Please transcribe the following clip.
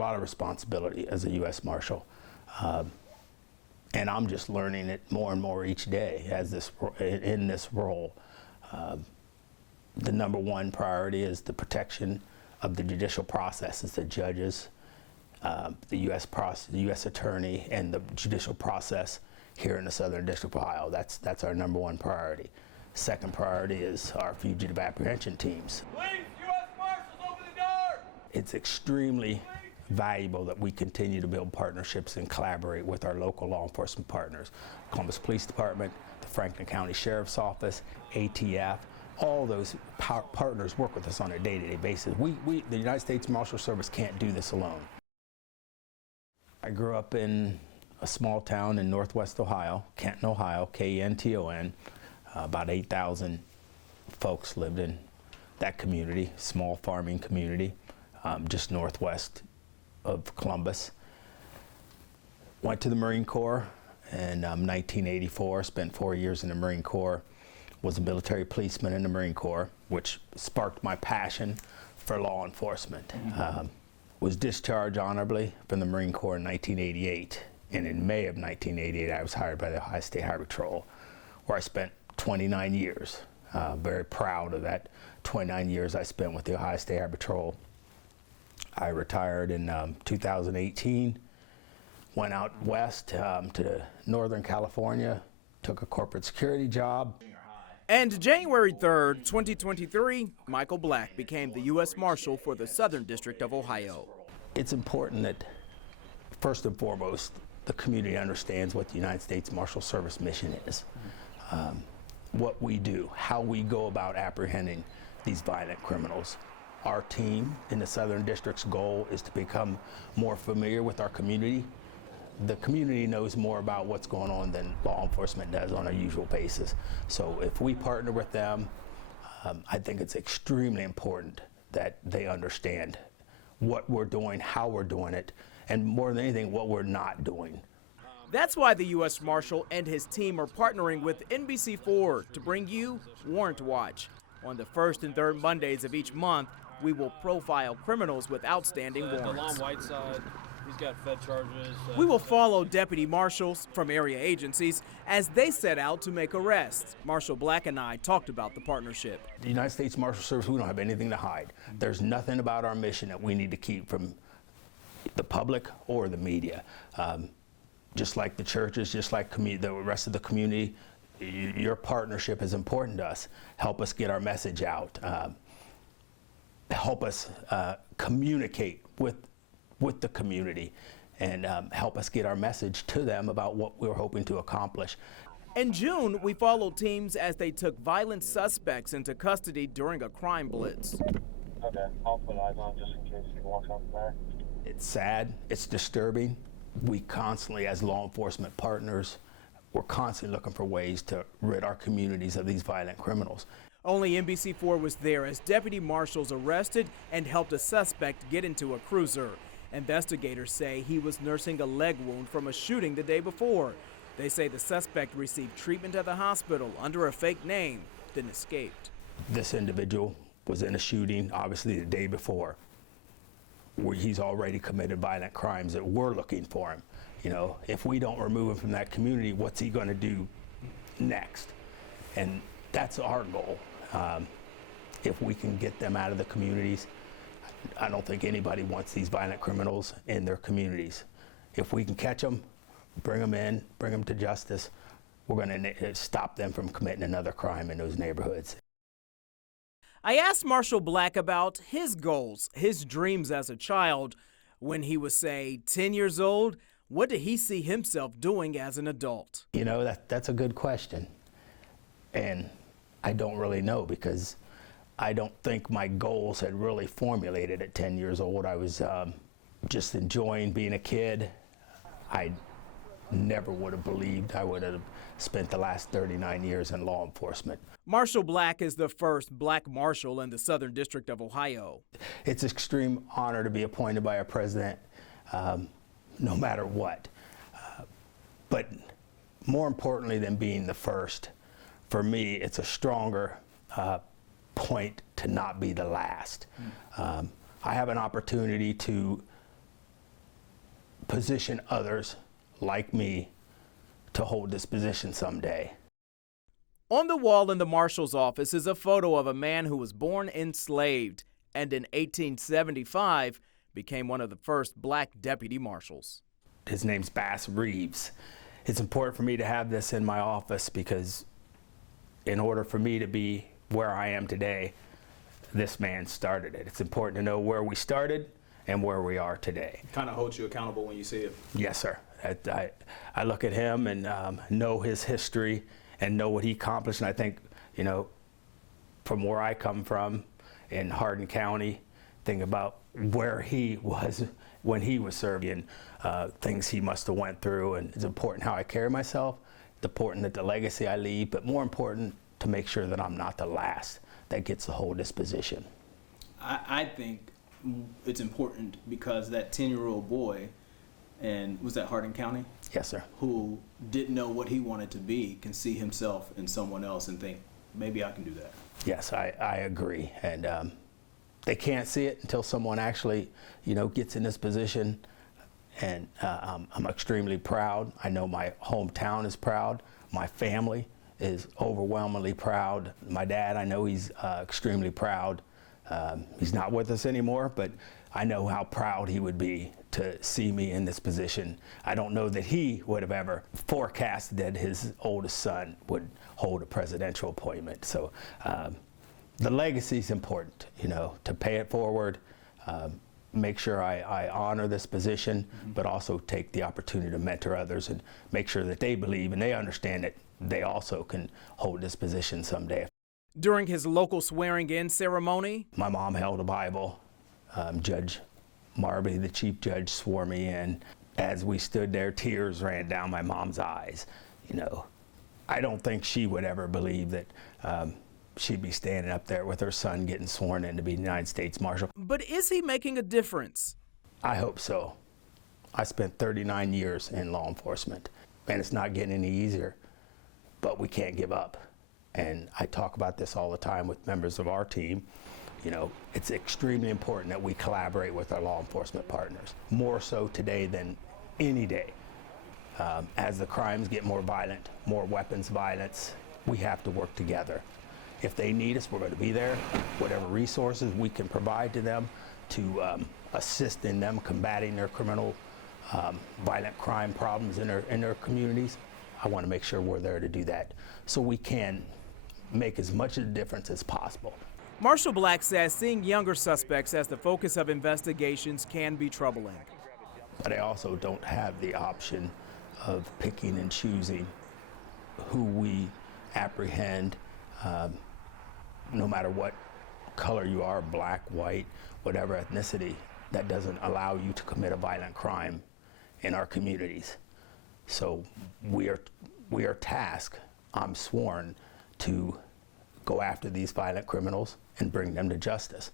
lot of responsibility as a U.S. Marshal. And I'm just learning it more and more each day in this role. The number one priority is the protection of the judicial processes, the judges, the U.S. Attorney, and the judicial process here in the Southern District of Ohio. That's our number one priority. Second priority is our fugitive apprehension teams. Please, U.S. Marshals, open the door! It's extremely valuable that we continue to build partnerships and collaborate with our local law enforcement partners. Columbus Police Department, the Franklin County Sheriff's Office, ATF, all those partners work with us on a day-to-day basis. The United States Marshal Service can't do this alone. I grew up in a small town in northwest Ohio, Kenton, Ohio, Kenton. About 8,000 folks lived in that community, small farming community, just northwest of Columbus. Went to the Marine Corps in 1984, spent 4 years in the Marine Corps, was a military policeman in the Marine Corps, which sparked my passion for law enforcement. Was discharged honorably from the Marine Corps in 1988, and in May of 1988 I was hired by the Ohio State Highway Patrol, where I spent 29 years. Very proud of that 29 years I spent with the Ohio State Highway Patrol. I retired in 2018, went out west to Northern California, took a corporate security job. And January 3rd, 2023, Michael Black became the U.S. Marshal for the Southern District of Ohio. It's important that, first and foremost, the community understands what the United States Marshal Service mission is, what we do, how we go about apprehending these violent criminals. Our team in the Southern District's goal is to become more familiar with our community. The community knows more about what's going on than law enforcement does on a usual basis. So if we partner with them, I think it's extremely important that they understand what we're doing, how we're doing it, and more than anything, what we're not doing. That's why the U.S. Marshal and his team are partnering with NBC4 to bring you Warrant Watch. On the first and third Mondays of each month, we will profile criminals with outstanding warrants. The Whiteside, he's got Fed charges. We will follow deputy marshals from area agencies as they set out to make arrests. Marshal Black and I talked about the partnership. The United States Marshal Service, we don't have anything to hide. There's nothing about our mission that we need to keep from the public or the media. Just like the churches, just like the rest of the community, your partnership is important to us. Help us get our message out. Help us communicate with the community, and help us get our message to them about what we're hoping to accomplish. In June, we followed teams as they took violent suspects into custody during a crime blitz. Okay, I'll put eyes on just in case he walks out there. It's sad, it's disturbing. We constantly, as law enforcement partners, we're constantly looking for ways to rid our communities of these violent criminals. Only NBC4 was there as deputy marshals arrested and helped a suspect get into a cruiser. Investigators say he was nursing a leg wound from a shooting the day before. They say the suspect received treatment at the hospital under a fake name, then escaped. This individual was in a shooting, obviously the day before, where he's already committed violent crimes that we're looking for him. You know, if we don't remove him from that community, what's he going to do next? And that's our goal. If we can get them out of the communities, I don't think anybody wants these violent criminals in their communities. If we can catch them, bring them in, bring them to justice, we're going to stop them from committing another crime in those neighborhoods. I asked Marshal Black about his goals, his dreams as a child. When he was, say, 10 years old, what did he see himself doing as an adult? You know, that's a good question. And I don't really know, because I don't think my goals had really formulated at 10 years old. I was just enjoying being a kid. I never would have believed I would have spent the last 39 years in law enforcement. Marshal Black is the first black marshal in the Southern District of Ohio. It's an extreme honor to be appointed by a president, no matter what. But more importantly than being the first, for me, it's a stronger point to not be the last. I have an opportunity to position others like me to hold this position someday. On the wall in the marshal's office is a photo of a man who was born enslaved and in 1875 became one of the first black deputy marshals. His name's Bass Reeves. It's important for me to have this in my office because in order for me to be where I am today, this man started it. It's important to know where we started and where we are today. Kind of holds you accountable when you see it. Yes, sir. I look at him and know his history and know what he accomplished. And I think, you know, from where I come from in Hardin County, think about where he was when he was serving, things he must have went through. And it's important how I carry myself. It's important that the legacy I leave, but more important to make sure that I'm not the last that gets to hold this position. I think it's important because that 10-year-old boy, and was that Hardin County? Yes, sir. Who didn't know what he wanted to be, can see himself in someone else and think, maybe I can do that. Yes, I agree. And they can't see it until someone actually, you know, gets in this position. And I'm extremely proud. I know my hometown is proud. My family is overwhelmingly proud. My dad, I know he's extremely proud. He's not with us anymore, but I know how proud he would be to see me in this position. I don't know that he would have ever forecasted that his oldest son would hold a presidential appointment. So the legacy is important, you know, to pay it forward, make sure I honor this position, but also take the opportunity to mentor others and make sure that they believe and they understand that they also can hold this position someday. During his local swearing-in ceremony, my mom held a Bible. Judge Marby, the chief judge, swore me in. As we stood there, tears ran down my mom's eyes. You know, I don't think she would ever believe that she'd be standing up there with her son getting sworn in to be United States Marshal. but is he making a difference? I hope so. I spent 39 years in law enforcement, and it's not getting any easier, but we can't give up. And I talk about this all the time with members of our team. You know, it's extremely important that we collaborate with our law enforcement partners, more so today than any day. As the crimes get more violent, more weapons violence, we have to work together. If they need us, we're going to be there. Whatever resources we can provide to them to assist in them combating their criminal, violent crime problems in their communities, I want to make sure we're there to do that so we can make as much of a difference as possible. Marshal Black says seeing younger suspects as the focus of investigations can be troubling. But I also don't have the option of picking and choosing who we apprehend, no matter what color you are, black, white, whatever ethnicity. That doesn't allow you to commit a violent crime in our communities. So we are tasked, I'm sworn, to go after these violent criminals and bring them to justice.